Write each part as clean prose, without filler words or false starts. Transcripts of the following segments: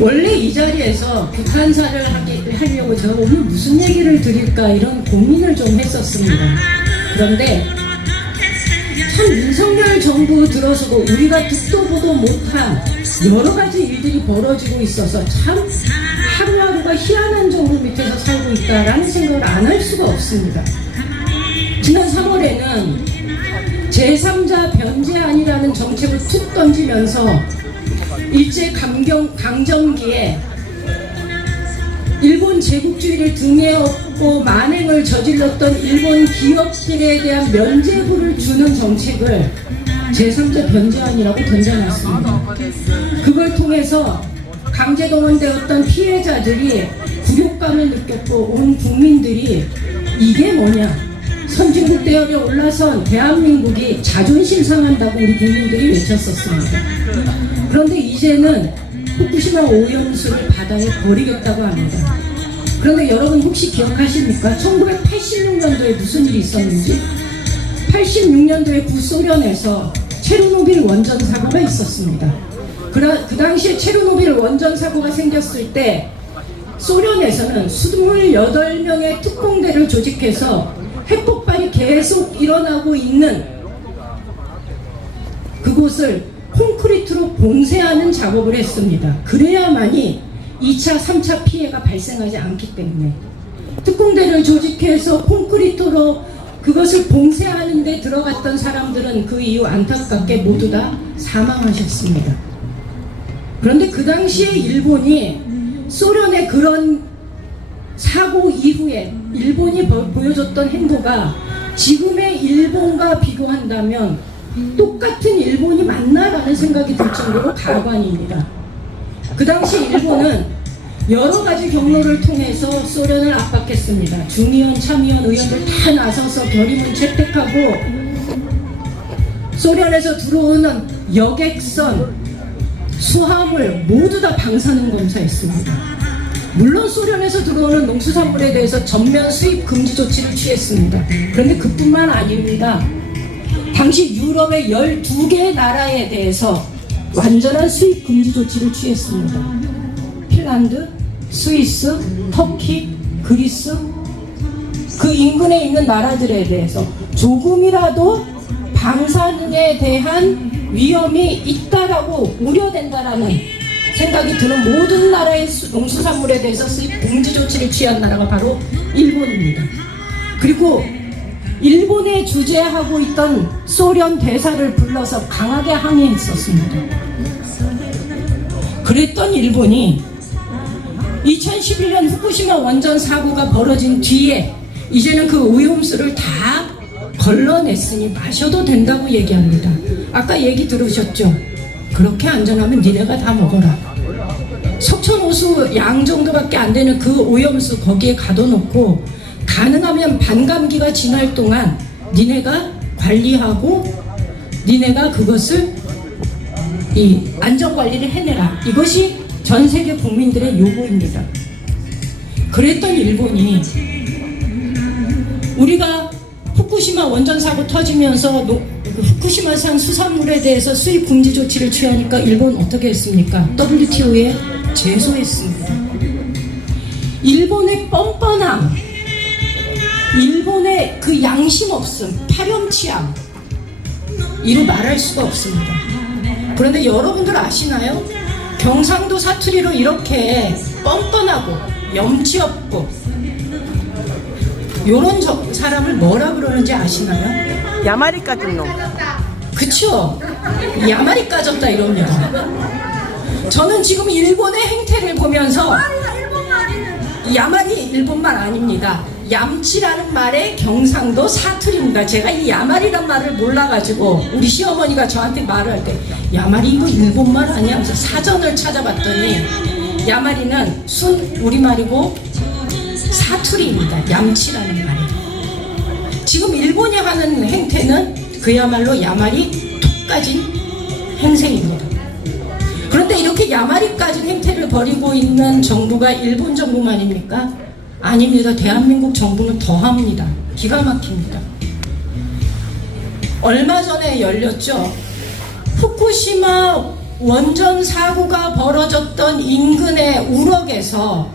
원래 이 자리에서 북한사를 하려고 제가 오늘 무슨 얘기를 드릴까 이런 고민을 좀 했었습니다. 그런데 참 윤석열 정부 들어서고 우리가 듣도 보도 못한 여러 가지 일들이 벌어지고 있어서 참 하루하루가 희한한 정부 밑에서 살고 있다라는 생각을 안 할 수가 없습니다. 지난 3월에는 제3자 변제안이라는 정책을 툭 던지면서 일제 강점기에 일본 제국주의를 등에 업고 만행을 저질렀던 일본 기업들에 대한 면죄부를 주는 정책을 제3자 변제안이라고 던져놨습니다. 그걸 통해서 강제동원되었던 피해자들이 굴욕감을 느꼈고 온 국민들이 이게 뭐냐, 선진국 대열에 올라선 대한민국이 자존심 상한다고 우리 국민들이 외쳤었습니다. 그런데 이제는 후쿠시마 오염수를 바다에 버리겠다고 합니다. 그런데 여러분 혹시 기억하십니까? 1986년도에 무슨 일이 있었는지? 86년도에 구소련에서 체르노빌 원전 사고가 있었습니다. 그 당시에 체르노빌 원전 사고가 생겼을 때 소련에서는 28명의 특공대를 조직해서 핵폭발이 계속 일어나고 있는 그곳을 콘크리트로 봉쇄하는 작업을 했습니다. 그래야만이 2차, 3차 피해가 발생하지 않기 때문에 특공대를 조직해서 콘크리트로 그것을 봉쇄하는 데 들어갔던 사람들은 그 이후 안타깝게 모두 다 사망하셨습니다. 그런데 그 당시에 일본이 소련의 그런 사고 이후에 일본이 보여줬던 행보가 지금의 일본과 비교한다면 똑같은 일본이 맞나라는 생각이 들 정도로 가관입니다. 그 당시 일본은 여러 가지 경로를 통해서 소련을 압박했습니다. 중의원, 참의원, 의원들 다 나서서 결의문 채택하고 소련에서 들어오는 여객선, 수화물 모두 다 방사능 검사했습니다. 물론 소련에서 들어오는 농수산물에 대해서 전면 수입 금지 조치를 취했습니다. 그런데 그뿐만 아닙니다. 당시 유럽의 12개의 나라에 대해서 완전한 수입 금지 조치를 취했습니다. 핀란드, 스위스, 터키, 그리스, 그 인근에 있는 나라들에 대해서 조금이라도 방사능에 대한 위험이 있다라고 우려된다라는 생각이 드는 모든 나라의 농수산물에 대해서 수입 금지 조치를 취한 나라가 바로 일본입니다. 그리고 일본에 주재하고 있던 소련 대사를 불러서 강하게 항의했었습니다. 그랬던 일본이 2011년 후쿠시마 원전 사고가 벌어진 뒤에 이제는 그 오염수를 다 걸러냈으니 마셔도 된다고 얘기합니다. 아까 얘기 들으셨죠? 그렇게 안전하면 니네가 다 먹어라. 석촌호수 양 정도밖에 안 되는 그 오염수 거기에 가둬놓고 가능하면 반감기가 지날 동안 니네가 관리하고 니네가 그것을 이 안전관리를 해내라. 이것이 전 세계 국민들의 요구입니다. 그랬던 일본이 우리가 후쿠시마 원전 사고 터지면서 후쿠시마산 수산물에 대해서 수입 금지 조치를 취하니까 일본 어떻게 했습니까? WTO에 제소했습니다. 일본의 뻔뻔함, 일본의 그 양심 없음, 파렴치함 이루 말할 수가 없습니다. 그런데 여러분들 아시나요? 경상도 사투리로 이렇게 뻔뻔하고 염치 없고 요런 사람을 뭐라 그러는지 아시나요? 야마리 까진 놈. 그쵸? 야마리 까졌다 이러면 저는 지금 일본의 행태를 보면서 야마리 일본말 아닙니다. 얌치라는 말의 경상도 사투리입니다. 제가 이 야마리란 말을 몰라가지고 우리 시어머니가 저한테 말을 할 때 야마리 이거 일본말 아니야? 하면서 사전을 찾아봤더니 야마리는 순 우리말이고 사투리입니다. 얌치라는 말이. 지금 일본이 하는 행태는 그야말로 야마리 톡 까진 행생입니다. 그런데 이렇게 야마리 까진 행태를 벌이고 있는 정부가 일본 정부만입니까? 아닙니다. 대한민국 정부는 더합니다. 기가 막힙니다. 얼마 전에 열렸죠. 후쿠시마 원전 사고가 벌어졌 있었던 인근의 우럭에서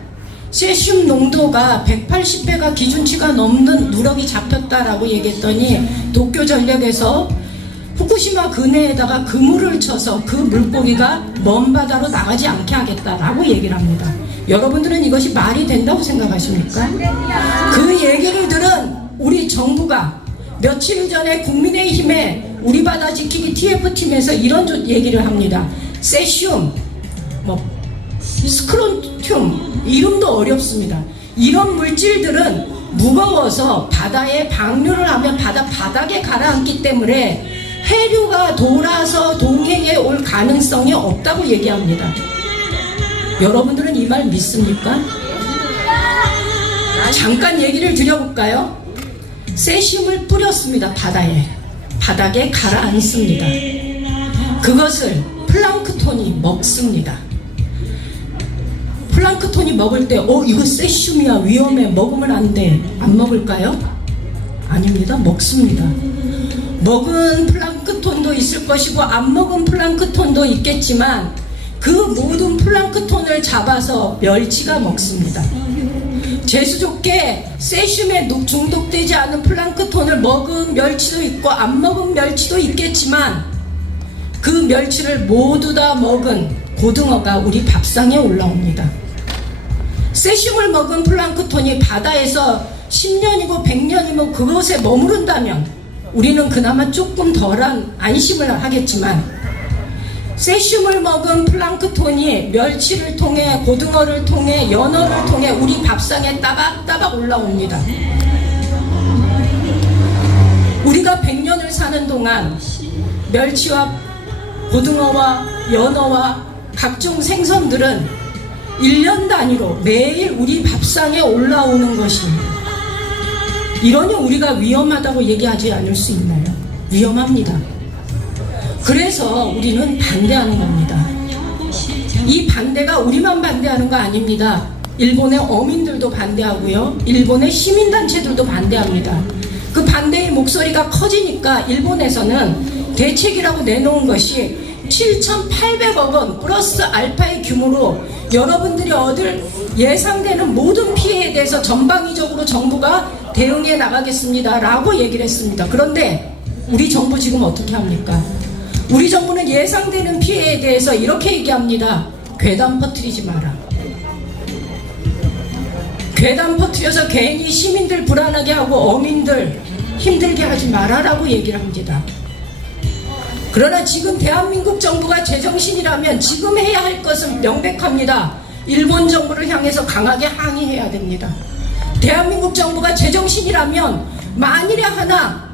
세슘 농도가 180배가 기준치가 넘는 누럭이 잡혔다라고 얘기했더니 도쿄전력에서 후쿠시마 근해에다가 그물을 쳐서 그 물고기가 먼 바다로 나가지 않게 하겠다라고 얘기를 합니다. 여러분들은 이것이 말이 된다고 생각하십니까? 그 얘기를 들은 우리 정부가 며칠 전에 국민의힘의 우리 바다 지키기 TF팀에서 이런 얘기를 합니다. 세슘, 스크론튬, 이름도 어렵습니다. 이런 물질들은 무거워서 바다에 방류를 하면 바닥에 가라앉기 때문에 해류가 돌아서 동해에 올 가능성이 없다고 얘기합니다. 여러분들은 이 말 믿습니까? 잠깐 얘기를 드려볼까요? 세슘을 뿌렸습니다. 바닥에 가라앉습니다. 그것을 플랑크톤이 먹습니다. 플랑크톤이 먹을 때 이거 세슘이야, 위험해, 먹으면 안 돼, 안 먹을까요? 아닙니다. 먹습니다. 먹은 플랑크톤도 있을 것이고 안 먹은 플랑크톤도 있겠지만 그 모든 플랑크톤을 잡아서 멸치가 먹습니다. 재수좋게 세슘에 중독되지 않은 플랑크톤을 먹은 멸치도 있고 안 먹은 멸치도 있겠지만 그 멸치를 모두 다 먹은 고등어가 우리 밥상에 올라옵니다. 세슘을 먹은 플랑크톤이 바다에서 10년이고 100년이고 그곳에 머무른다면 우리는 그나마 조금 덜한 안심을 하겠지만 세슘을 먹은 플랑크톤이 멸치를 통해 고등어를 통해 연어를 통해 우리 밥상에 따박따박 올라옵니다. 우리가 100년을 사는 동안 멸치와 고등어와 연어와 각종 생선들은 1년 단위로 매일 우리 밥상에 올라오는 것입니다. 이러니 우리가 위험하다고 얘기하지 않을 수 있나요? 위험합니다. 그래서 우리는 반대하는 겁니다. 이 반대가 우리만 반대하는 거 아닙니다. 일본의 어민들도 반대하고요. 일본의 시민단체들도 반대합니다. 그 반대의 목소리가 커지니까 일본에서는 대책이라고 내놓은 것이 7,800억 원 플러스 알파의 규모로 여러분들이 얻을 예상되는 모든 피해에 대해서 전방위적으로 정부가 대응해 나가겠습니다 라고 얘기를 했습니다. 그런데 우리 정부 지금 어떻게 합니까? 우리 정부는 예상되는 피해에 대해서 이렇게 얘기합니다. 괴담 퍼뜨리지 마라. 괴담 퍼뜨려서 괜히 시민들 불안하게 하고 어민들 힘들게 하지 마라 라고 얘기를 합니다. 그러나 지금 대한민국 정부가 제정신이라면 지금 해야 할 것은 명백합니다. 일본 정부를 향해서 강하게 항의해야 됩니다. 대한민국 정부가 제정신이라면 만일에 하나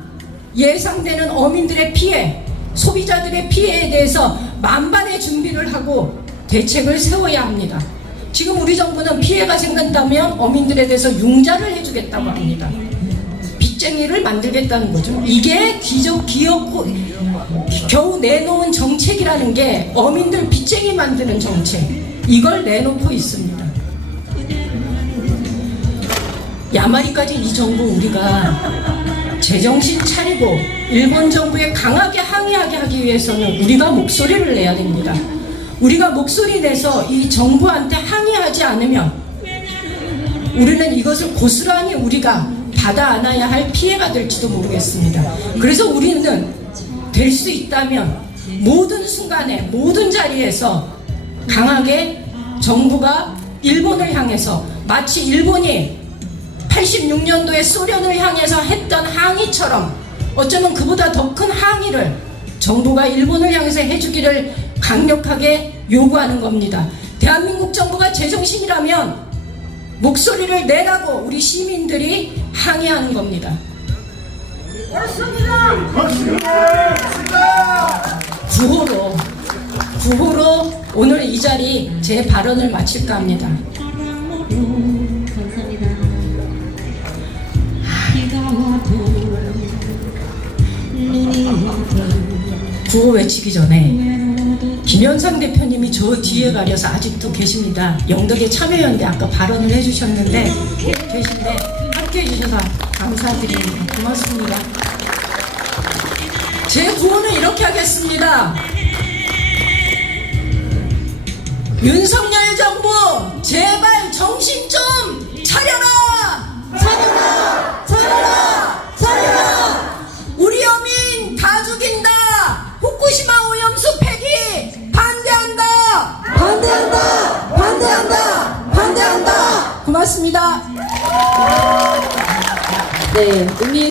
예상되는 어민들의 피해, 소비자들의 피해에 대해서 만반의 준비를 하고 대책을 세워야 합니다. 지금 우리 정부는 피해가 생긴다면 어민들에 대해서 융자를 해주겠다고 합니다. 빚쟁이를 만들겠다는 거죠. 이게 겨우 내놓은 정책이라는 게 어민들 빚쟁이 만드는 정책, 이걸 내놓고 있습니다. 야마리까지 이 정부 우리가 제정신 차리고 일본 정부에 강하게 항의하게 하기 위해서는 우리가 목소리를 내야 됩니다. 우리가 목소리 내서 이 정부한테 항의하지 않으면 우리는 이것을 고스란히 우리가 받아 안아야 할 피해가 될지도 모르겠습니다. 그래서 우리는 될 수 있다면 모든 순간에 모든 자리에서 강하게 정부가 일본을 향해서 마치 일본이 86년도에 소련을 향해서 했던 항의처럼 어쩌면 그보다 더 큰 항의를 정부가 일본을 향해서 해주기를 강력하게 요구하는 겁니다. 대한민국 정부가 제정신이라면 목소리를 내라고 우리 시민들이 항의하는 겁니다. 구호로 오늘 이 자리 제 발언을 마칠까 합니다. 구호 외치기 전에 김현상 대표님이 저 뒤에 가려서 아직도 계십니다. 영덕의 참여연대 아까 발언을 해주셨는데 계신데 함께 해주셔서 감사드립니다. 고맙습니다. 제 구호는 이렇게 하겠습니다. 윤석열 정부 제발 정신 좀 차려라! 차려라! 차려라! 차려라! 우리 어민 다 죽인다! 후쿠시마 오염수 폐기 반대한다! 반대한다! 반대한다! 반대한다! 고맙습니다. 네, 의미